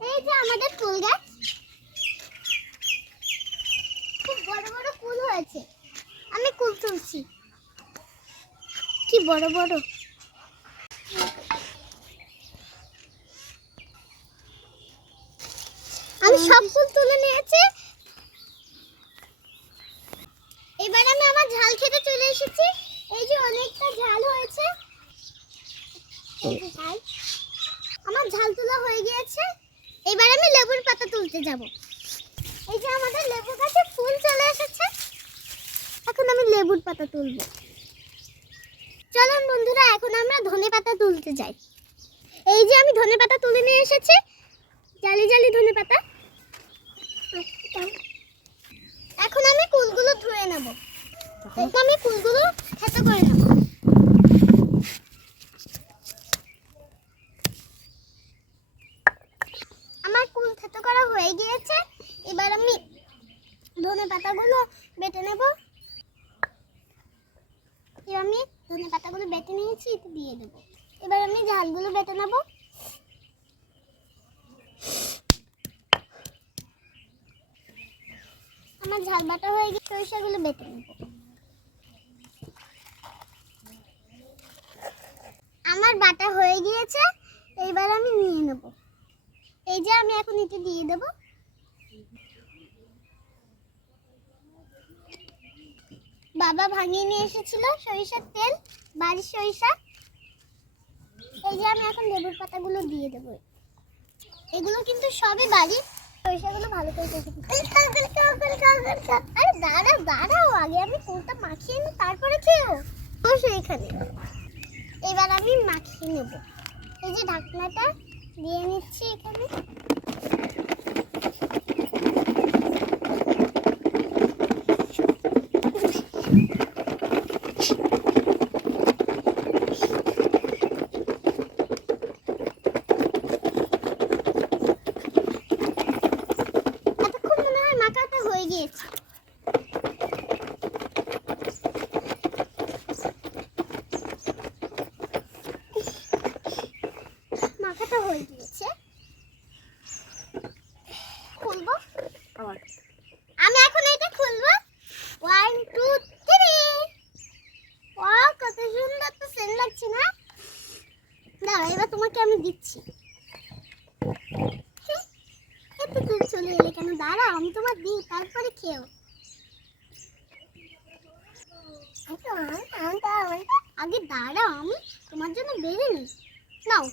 এই যে আমাদের ফুল গাছ, খুব বড় বড় ফুল হয়েছে। আমি কুল তুলছি, কি বড় বড়। আমি সব ফুল তুলে নিয়েছি। এবার আমি আমার ঝাল খেতে চলে এসেছি। এই যে অনেকটা ঝাল হয়েছে, আমার ঝাল তোলা হয়ে গিয়েছে। এবার আমি লেবুর পাতা তুলতে যাব। এই যে আমাদের লেবু গাছে ফুল চলে এসেছে, এখন আমি লেবুর পাতা তুলব। চলুন বন্ধুরা, এখন আমরা ধনেপাতা তুলতে যাই। এই যে আমি ধনেপাতা তুলে নিয়ে এসেছি, জালি জালি ধনেপাতা। এখন আমি ফুলগুলো ধুয়ে নেব। আমি ফুলগুলো থেতো করে নেব। আমার ফুল থেতো করা হয়ে গিয়েছে। এবার আমি ধনেপাতাগুলো বেটে নেব। আমি ধনেপাতাগুলো বেটে নিয়েছি, এটা দিয়ে দেবো। এবার আমি ঝালগুলো বেটে নেব। আমার ঝাল বাটা হয়ে গিয়ে সরিষাগুলো বেটে নেব। আমার বাটা হয়ে গিয়েছে, এইবার আমি নিয়ে নেব। এই যে আমি এখন এটা দিয়ে দেব। বাবা ভাঙিয়ে নিয়ে এসেছিল সরিষার তেল, বাড়ির সরিষা। এই যে আমি এখন লেবুর পাতাগুলো দিয়ে দেব। এগুলো কিন্তু সবই বাড়ি। সরিষাগুলো ভালো করে কষে দিতে। আরে দাঁড়াও দাঁড়াও, আগে আমি ফুলটা মাখিয়ে নিই, তারপরে খেও। বসো এখানে। এবার আমি মাখিয়ে নেব। এই যে ঢাকনাটা দিয়ে নিচ্ছি এখানে। এতক্ষণ মনে হয় মাখাটা হয়ে গিয়েছে। মাখাটা হয়ে গিয়েছে, খুলবো। আমি এখন এটা খুলবো। 1 2 3। ওয়াও, কত সুন্দর তো সেন্ট লাগছে না? দাঁড়াও, এবার তোমাকে আমি দিচ্ছি। এত দূর চলে এলে কেন? দাঁড়াও, আমি তোমার দিই, তারপরে খেও। আগে দাঁড়াও, আমি তোমার জন্য বেড়ে নিই। নাও।